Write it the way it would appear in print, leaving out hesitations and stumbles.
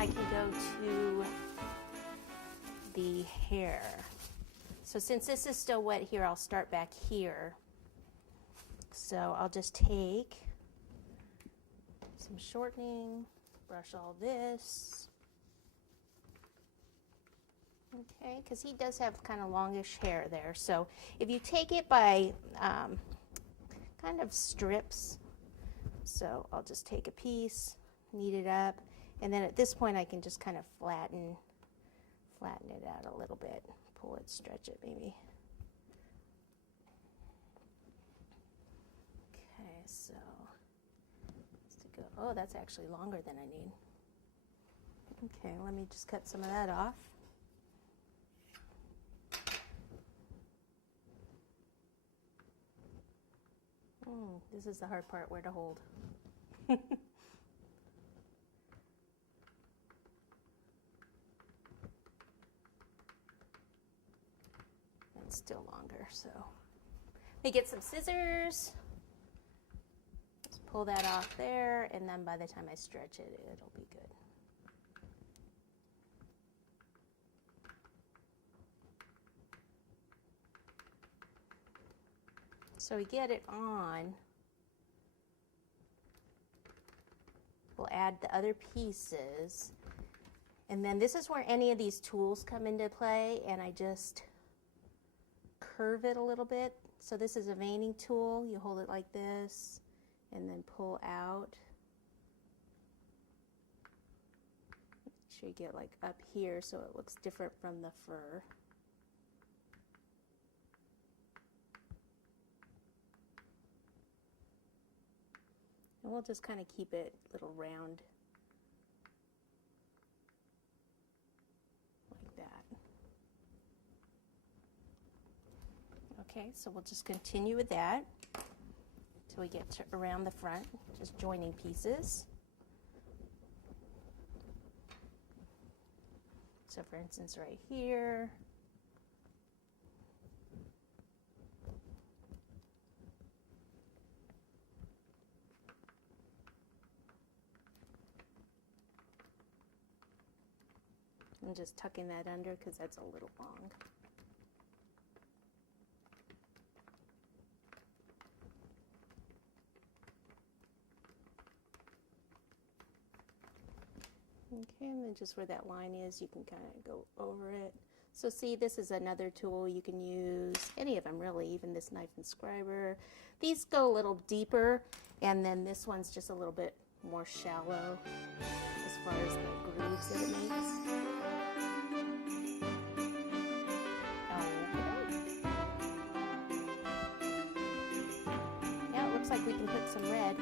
I can go to the hair. So since this is still wet here, I'll start back here. So I'll just take some shortening, brush all this. Okay, because he does have kind of longish hair there. So if you take it by kind of strips, so I'll just take a piece, knead it up, and then at this point I can just kind of flatten it out a little bit, pull it, stretch it maybe. Okay, so to go. Oh, that's actually longer than I need. Okay, let me just cut some of that off. This is the hard part, where to hold. It's still longer, so let me get some scissors. Just pull that off there, and then by the time I stretch it, it'll be good. So we get it on. We'll add the other pieces. And then this is where any of these tools come into play, and I just curve it a little bit. So this is a veining tool. You hold it like this and then pull out. Make sure you get like up here so it looks different from the fur. And we'll just kind of keep it a little round like that. Okay, so we'll just continue with that until we get to around the front, just joining pieces. So for instance, right here, I'm just tucking that under because that's a little long. Okay, and then just where that line is, you can kind of go over it. So see, this is another tool you can use, any of them really, even this knife and scriber. These go a little deeper, and then this one's just a little bit more shallow as far as the grooves that it makes. Yeah, it looks like we can put some red.